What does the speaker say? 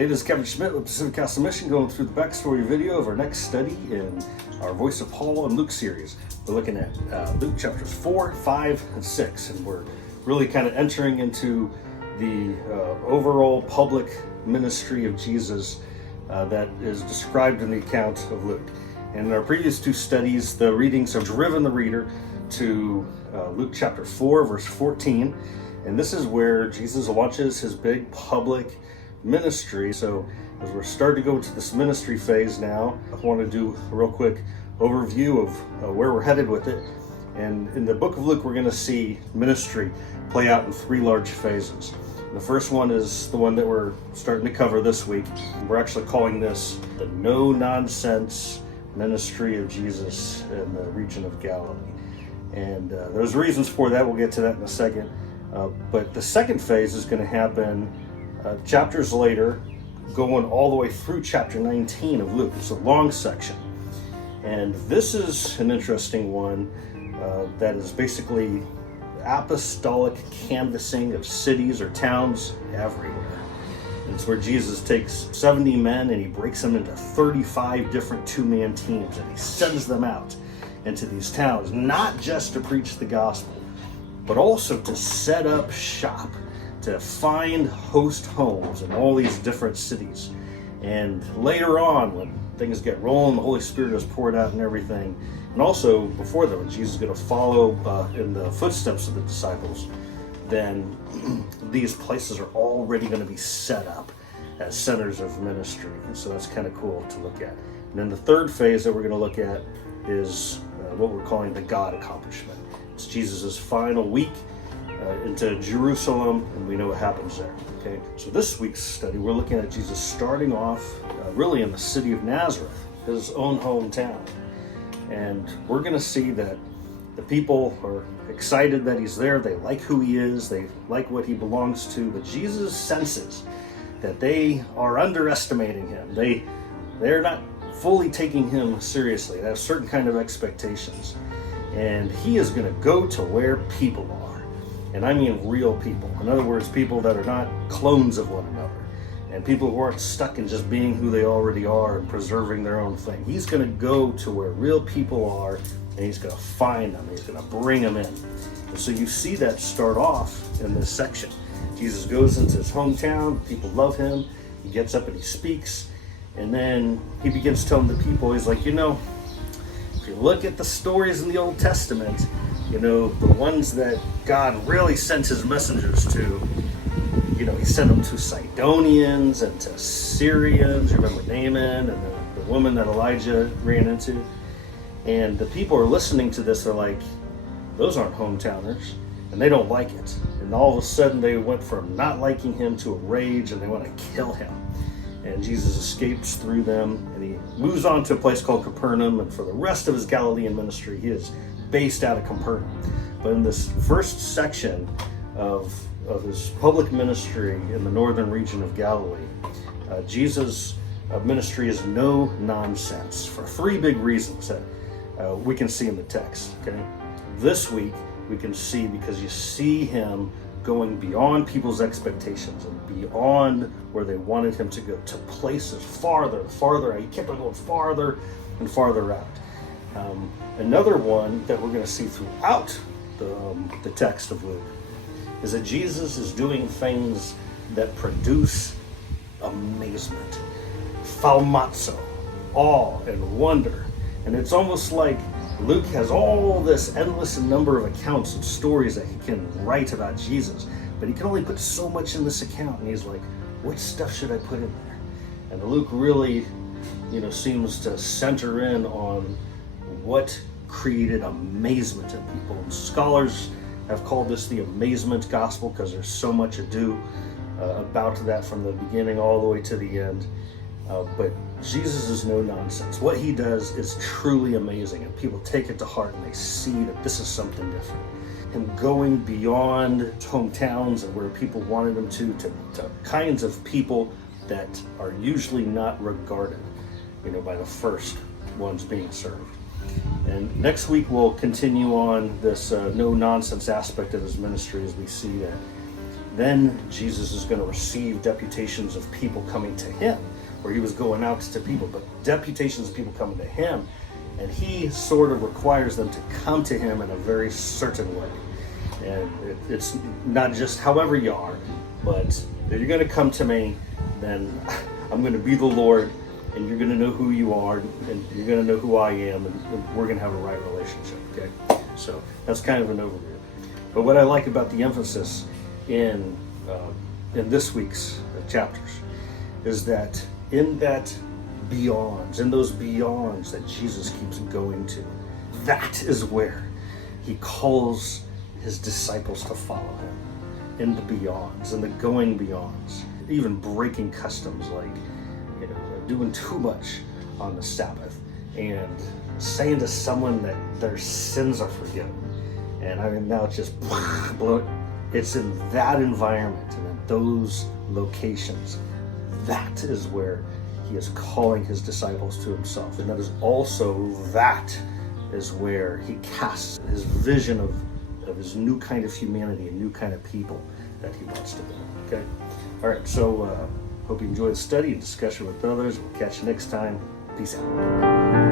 Hey, this is Kevin Schmidt with Pacific Castle Mission, going through the backstory video of our next study in our Voice of Paul and Luke series. We're looking at Luke chapters 4, 5, and 6, and we're really kind of entering into the overall public ministry of Jesus that is described in the account of Luke. And in our previous two studies, the readings have driven the reader to Luke chapter 4, verse 14, and this is where Jesus launches his big public ministry. So as we're starting to go into this ministry phase now, I want to do a real quick overview of where we're headed with it. And in the book of Luke, we're going to see ministry play out in three large phases. The first one is the one that we're starting to cover this week. We're actually calling this the no-nonsense ministry of Jesus in the region of Galilee. And there's reasons for that. We'll get to that in a second. But the second phase is going to happen chapters later, going all the way through chapter 19 of Luke. It's a long section. And this is an interesting one that is basically apostolic canvassing of cities or towns everywhere. And it's where Jesus takes 70 men and he breaks them into 35 different two-man teams, and he sends them out into these towns, not just to preach the gospel, but also to set up shop, to find host homes in all these different cities. And later on, when things get rolling, the Holy Spirit is poured out and everything. And also before that, when Jesus is going to follow in the footsteps of the disciples, then these places are already going to be set up as centers of ministry. And so that's kind of cool to look at. And then the third phase that we're going to look at is what we're calling the God accomplishment. It's Jesus' final week into Jerusalem, and we know what happens there. Okay, so this week's study, we're looking at Jesus starting off really in the city of Nazareth, his own hometown. And we're going to see that the people are excited that he's there. They like who he is. They like what he belongs to. But Jesus senses that they are underestimating him. They're not fully taking him seriously. They have certain kind of expectations. And he is going to go to where people are. And I mean real people. In other words, people that are not clones of one another. And people who aren't stuck in just being who they already are and preserving their own thing. He's going to go to where real people are, and he's going to find them. He's going to bring them in. And so you see that start off in this section. Jesus goes into his hometown. People love him. He gets up and he speaks. And then he begins telling the people, he's like, if you look at the stories in the Old Testament, the ones that God really sent his messengers to, he sent them to Sidonians and to Syrians. You remember Naaman and the woman that Elijah ran into? And the people are listening to this. They're like, those aren't hometowners. And they don't like it. And all of a sudden they went from not liking him to a rage, and they want to kill him. And Jesus escapes through them, and he moves on to a place called Capernaum. And for the rest of his Galilean ministry, he is based out of Capernaum. But in this first section of his public ministry in the northern region of Galilee, Jesus' ministry is no nonsense for three big reasons that we can see in the text. Okay, this week we can see because you see him going beyond people's expectations and beyond where they wanted him to go, to places farther and farther out. He kept on going farther and farther out. Another one that we're going to see throughout the text of Luke is that Jesus is doing things that produce amazement, thaumazo, awe and wonder. And it's almost like Luke has all this endless number of accounts and stories that he can write about Jesus, but he can only put so much in this account. And he's like, what stuff should I put in there? And Luke really, seems to center in on what created amazement in people. And scholars have called this the amazement gospel because there's so much ado about that from the beginning all the way to the end. But Jesus is no nonsense. What he does is truly amazing, and people take it to heart and they see that this is something different. Him going beyond hometowns and where people wanted him to kinds of people that are usually not regarded, by the first ones being served. And next week we'll continue on this no-nonsense aspect of his ministry as we see then Jesus is going to receive deputations of people coming to him, where he was going out to people, but deputations of people coming to him, and he sort of requires them to come to him in a very certain way. And it's not just however you are, but if you're going to come to me, then I'm going to be the Lord, and you're going to know who you are, and you're going to know who I am, and we're going to have a right relationship, okay? So that's kind of an overview. But what I like about the emphasis in this week's chapters is that in those beyonds that Jesus keeps going to, that is where he calls his disciples to follow him, in the beyonds, in the going beyonds, even breaking customs like doing too much on the Sabbath, and saying to someone that their sins are forgiven. And I mean, now it's just blow it. It's in that environment and in those locations, that is where he is calling his disciples to himself. And that is where he casts his vision of his new kind of humanity, a new kind of people that he wants to build. Okay? All right, so hope you enjoy the study and discussion with others. We'll catch you next time. Peace out.